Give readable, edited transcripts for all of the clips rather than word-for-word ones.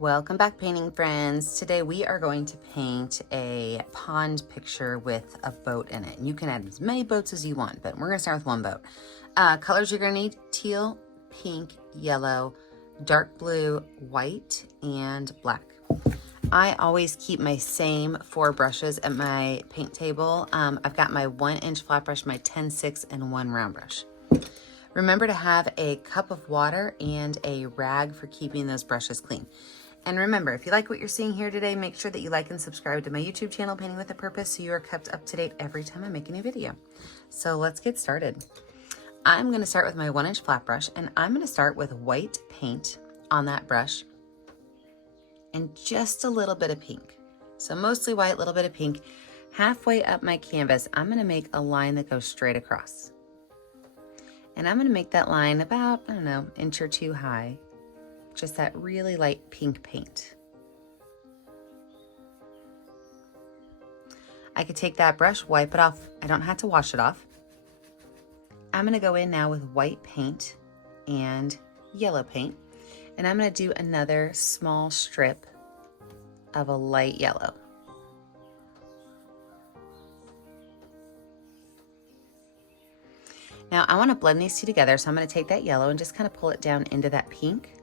Welcome back, painting friends. Today we are going to paint a pond picture with a boat in it. You can add as many boats as you want, but we're gonna start with one boat. Colors you're gonna need: teal, pink, yellow, dark blue, white, and black. I always keep my same 4 brushes at my paint table. I've got my 1-inch flat brush, my 10-6, and 1 round brush. Remember to have a cup of water and a rag for keeping those brushes clean. And remember, if you like what you're seeing here today, make sure that you like and subscribe to my YouTube channel, Painting with a Purpose, so you are kept up to date every time I make a new video. So let's get started. I'm gonna start with my 1-inch flat brush, and I'm gonna start with white paint on that brush and just a little bit of pink. So mostly white, little bit of pink. Halfway up my canvas, I'm gonna make a line that goes straight across. And I'm gonna make that line about, I don't know, inch or 2 high. Just that really light pink paint. I could take that brush, wipe it off. I don't have to wash it off. I'm gonna go in now with white paint and yellow paint, and I'm gonna do another small strip of a light yellow. Now I wanna blend these two together, so I'm gonna take that yellow and just kind of pull it down into that pink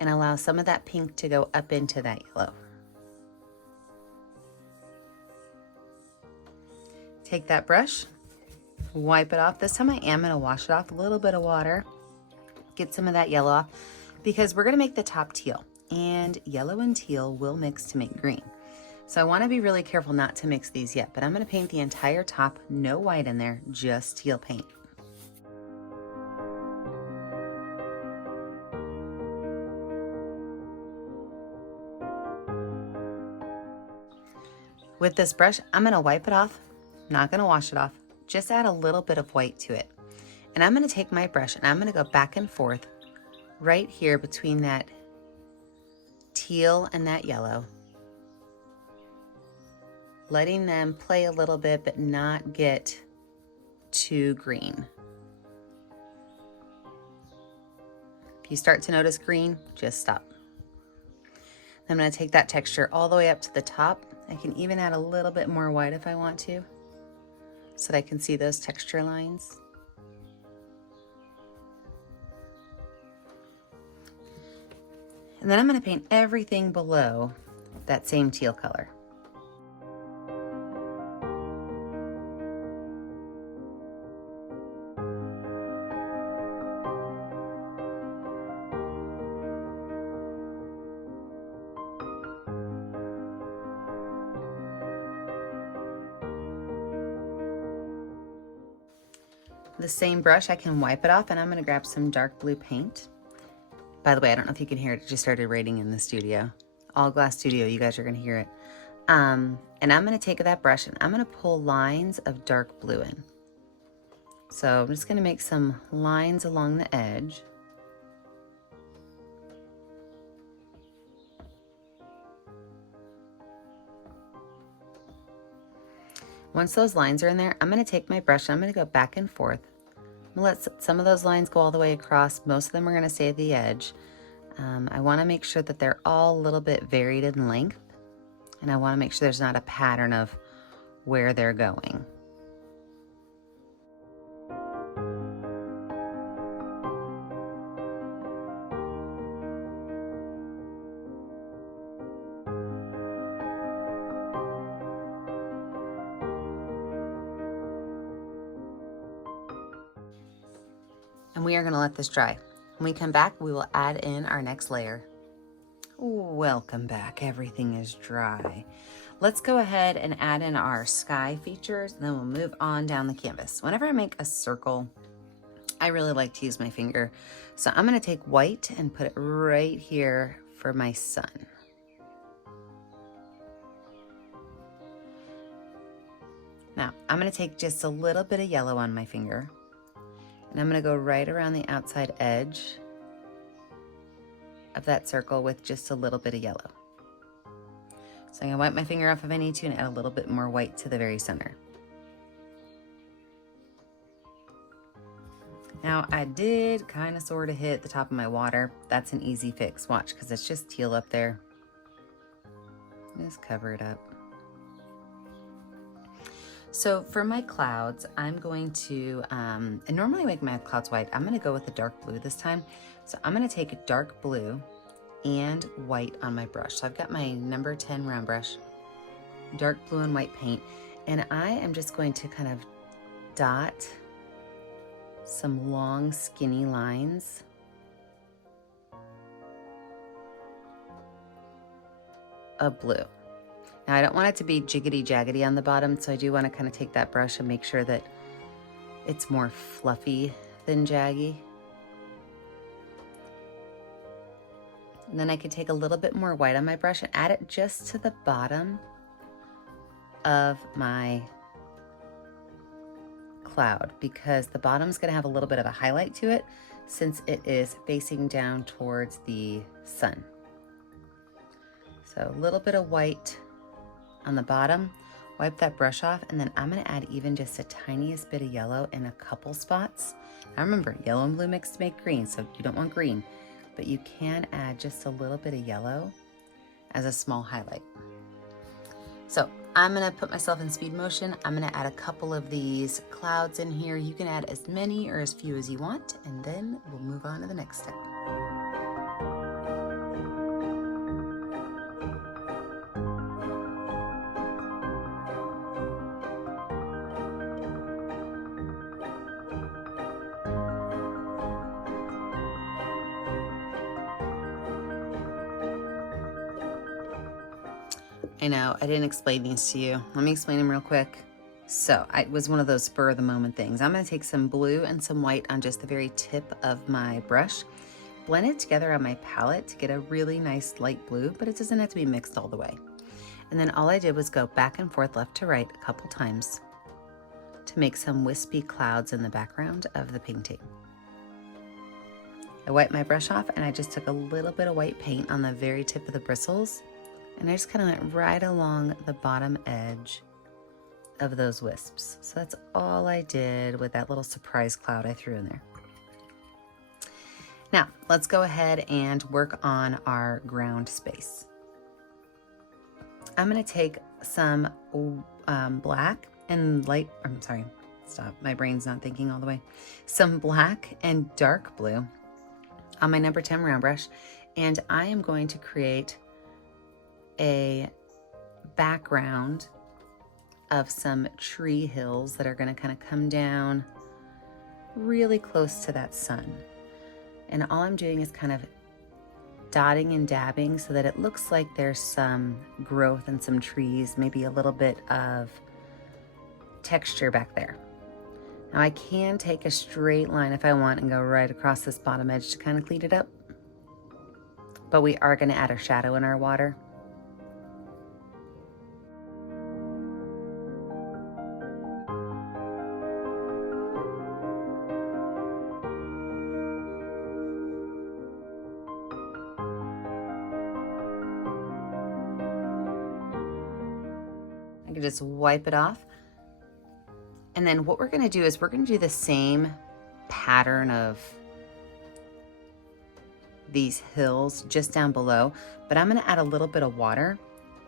and allow some of that pink to go up into that yellow. Take that brush, wipe it off. This time I am gonna wash it off, a little bit of water, get some of that yellow off, because we're gonna make the top teal, and yellow and teal will mix to make green. So I wanna be really careful not to mix these yet, but I'm gonna paint the entire top, no white in there, just teal paint. With this brush, I'm gonna wipe it off, not gonna wash it off, just add a little bit of white to it. And I'm gonna take my brush and I'm gonna go back and forth right here between that teal and that yellow, letting them play a little bit, but not get too green. If you start to notice green, just stop. I'm gonna take that texture all the way up to the top. I can even add a little bit more white if I want to, so that I can see those texture lines. And then I'm gonna paint everything below that same teal color. The same brush, I can wipe it off, and I'm gonna grab some dark blue paint. By the way, I don't know if you can hear it, it just started raining in the studio. All glass studio, you guys are gonna hear it. And I'm gonna take that brush and I'm gonna pull lines of dark blue in. So I'm just gonna make some lines along the edge. Once those lines are in there, I'm gonna take my brush and I'm gonna go back and forth. I'm gonna let some of those lines go all the way across. Most of them are gonna stay at the edge. I wanna make sure that they're all a little bit varied in length, and I wanna make sure there's not a pattern of where they're going. And we are gonna let this dry. When we come back, we will add in our next layer. Welcome back, everything is dry. Let's go ahead and add in our sky features, and then we'll move on down the canvas. Whenever I make a circle, I really like to use my finger. So I'm gonna take white and put it right here for my sun. Now, I'm gonna take just a little bit of yellow on my finger, and I'm gonna go right around the outside edge of that circle with just a little bit of yellow. So I'm gonna wipe my finger off if I need to and add a little bit more white to the very center. Now I did kind of sort of hit the top of my water. That's an easy fix, watch, because it's just teal up there. Just cover it up. So for my clouds, I'm going to, and normally I make my clouds white. I'm gonna go with a dark blue this time. So I'm gonna take a dark blue and white on my brush. So I've got my number 10 round brush, dark blue and white paint, and I am just going to kind of dot some long skinny lines of blue. Now I don't want it to be jiggity jaggedy on the bottom, so I do want to kind of take that brush and make sure that it's more fluffy than jaggy. And then I can take a little bit more white on my brush and add it just to the bottom of my cloud, because the bottom's going to have a little bit of a highlight to it since it is facing down towards the sun. So a little bit of white on the bottom, wipe that brush off, and then I'm going to add even just the tiniest bit of yellow in a couple spots. Now remember, yellow and blue mix to make green, so you don't want green, but you can add just a little bit of yellow as a small highlight. So I'm gonna put myself in speed motion. I'm gonna add a couple of these clouds in here. You can add as many or as few as you want, and then we'll move on to the next step. I know, I didn't explain these to you. Let me explain them real quick. So it was one of those spur of the moment things. I'm gonna take some blue and some white on just the very tip of my brush, blend it together on my palette to get a really nice light blue, but it doesn't have to be mixed all the way. And then all I did was go back and forth, left to right a couple times to make some wispy clouds in the background of the painting. I wiped my brush off and I just took a little bit of white paint on the very tip of the bristles, and I just kind of went right along the bottom edge of those wisps. So that's all I did with that little surprise cloud I threw in there. Now, let's go ahead and work on our ground space. I'm gonna take some black and light, I'm sorry, stop, my brain's not thinking all the way. Some black and dark blue on my number 10 round brush, and I am going to create a background of some tree hills that are going to kind of come down really close to that sun. And all I'm doing is kind of dotting and dabbing so that it looks like there's some growth and some trees, maybe a little bit of texture back there. Now I can take a straight line if I want and go right across this bottom edge to kind of clean it up, but we are going to add a shadow in our water. I can just wipe it off. And then what we're gonna do is we're gonna do the same pattern of these hills just down below, but I'm gonna add a little bit of water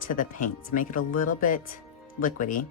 to the paint to make it a little bit liquidy.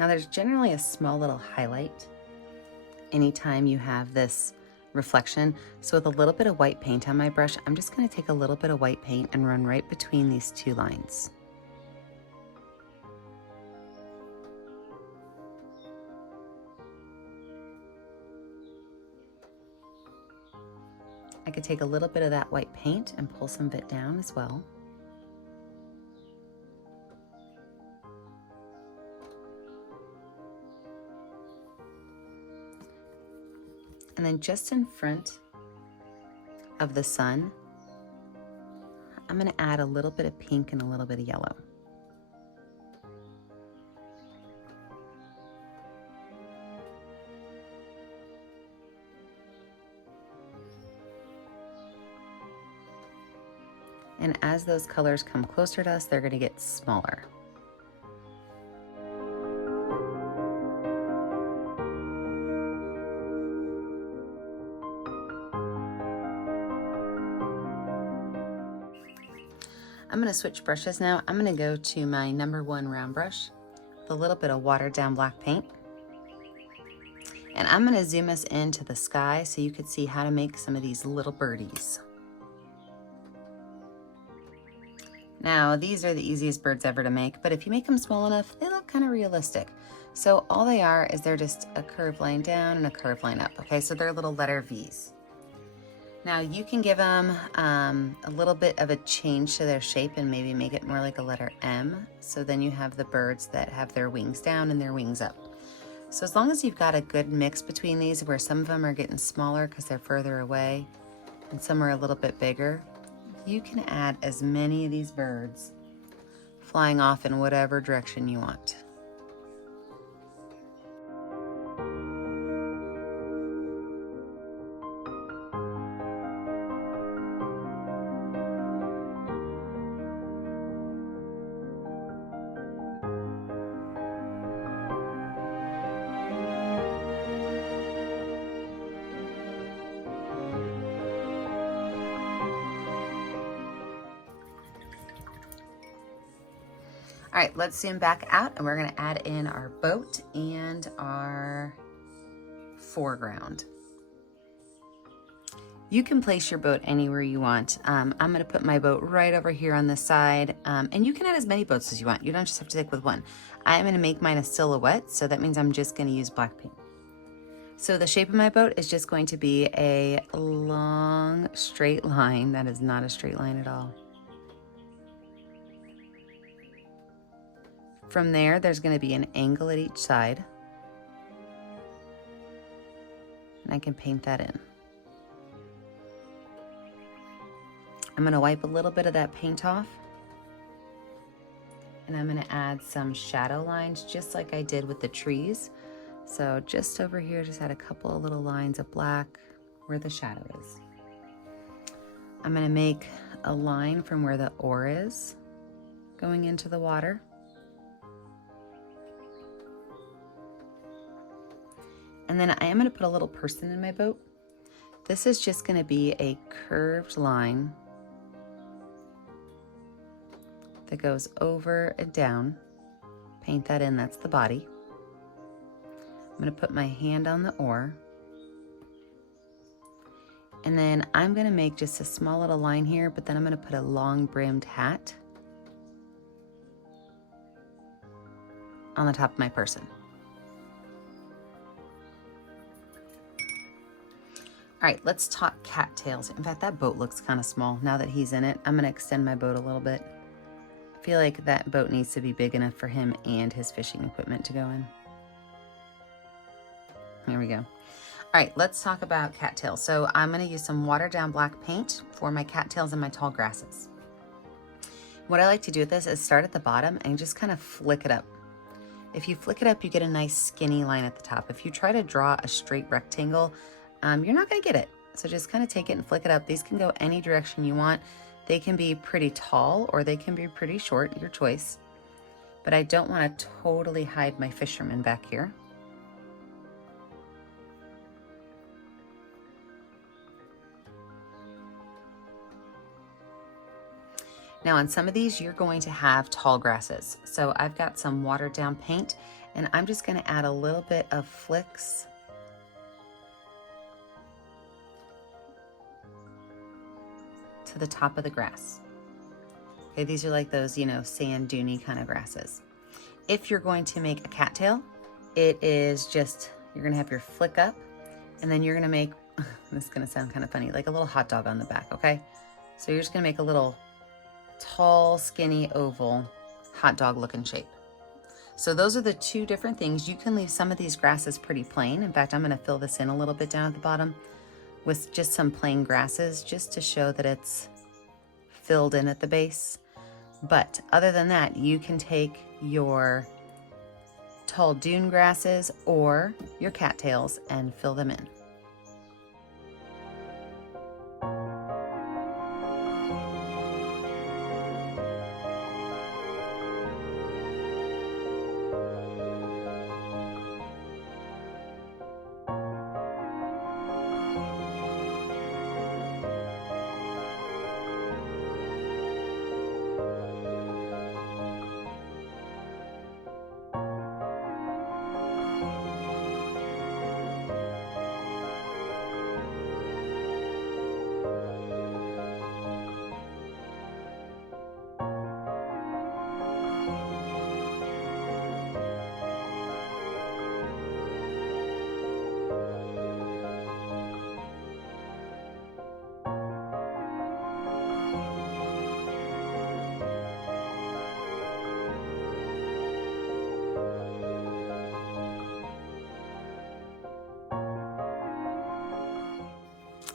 Now there's generally a small little highlight anytime you have this reflection. So with a little bit of white paint on my brush, I'm just going to take a little bit of white paint and run right between these two lines. I could take a little bit of that white paint and pull some of it down as well. And then just in front of the sun, I'm going to add a little bit of pink and a little bit of yellow. And as those colors come closer to us, they're going to get smaller. I'm going to switch brushes now. I'm going to go to my #1 round brush with a little bit of watered down black paint. And I'm going to zoom us into the sky so you could see how to make some of these little birdies. Now, these are the easiest birds ever to make, but if you make them small enough, they look kind of realistic. So all they are is they're just a curved line down and a curved line up. Okay, so they're little letter V's. Now you can give them a little bit of a change to their shape and maybe make it more like a letter M. So then you have the birds that have their wings down and their wings up. So as long as you've got a good mix between these where some of them are getting smaller because they're further away and some are a little bit bigger, you can add as many of these birds flying off in whatever direction you want. All right, let's zoom back out and we're gonna add in our boat and our foreground. You can place your boat anywhere you want. I'm gonna put my boat right over here on the side, and you can add as many boats as you want. You don't just have to stick with one. I'm gonna make mine a silhouette, so that means I'm just gonna use black paint. So the shape of my boat is just going to be a long straight line. That is not a straight line at all. From there, there's going to be an angle at each side. And I can paint that in. I'm going to wipe a little bit of that paint off. And I'm going to add some shadow lines just like I did with the trees. So just over here, just add a couple of little lines of black where the shadow is. I'm going to make a line from where the oar is going into the water. And then I am going to put a little person in my boat. This is just going to be a curved line that goes over and down. Paint that in, that's the body. I'm going to put my hand on the oar. And then I'm going to make just a small little line here, but then I'm going to put a long brimmed hat on the top of my person. All right, let's talk cattails. In fact, that boat looks kind of small now that he's in it. I'm gonna extend my boat a little bit. I feel like that boat needs to be big enough for him and his fishing equipment to go in. There we go. All right, let's talk about cattails. So I'm gonna use some watered down black paint for my cattails and my tall grasses. What I like to do with this is start at the bottom and just kind of flick it up. If you flick it up, you get a nice skinny line at the top. If you try to draw a straight rectangle, you're not gonna get it. So just kind of take it and flick it up. These can go any direction you want. They can be pretty tall or they can be pretty short, your choice. But I don't want to totally hide my fisherman back here. Now on some of these, you're going to have tall grasses. So I've got some watered down paint and I'm just gonna add a little bit of flicks to the top of the grass. Okay, these are like those, you know, sand duney kind of grasses. If you're going to make a cattail, it is just, you're gonna have your flick up and then you're gonna make, this is gonna sound kind of funny, like a little hot dog on the back, okay? So you're just gonna make a little tall, skinny, oval, hot dog looking shape. So those are the two different things. You can leave some of these grasses pretty plain. In fact, I'm gonna fill this in a little bit down at the bottom with just some plain grasses just to show that it's filled in at the base. But other than that, you can take your tall dune grasses or your cattails and fill them in.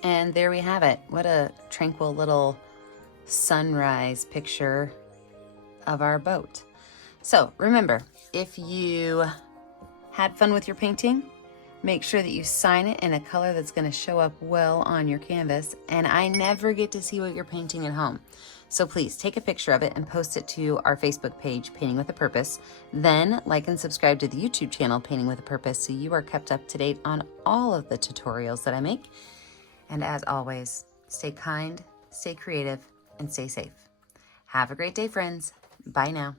And there we have it. What a tranquil little sunrise picture of our boat. So remember, if you had fun with your painting, make sure that you sign it in a color that's going to show up well on your canvas. And I never get to see what you're painting at home. So please take a picture of it and post it to our Facebook page, Painting with a Purpose. Then like and subscribe to the YouTube channel, Painting with a Purpose, so you are kept up to date on all of the tutorials that I make. And as always, stay kind, stay creative, and stay safe. Have a great day, friends. Bye now.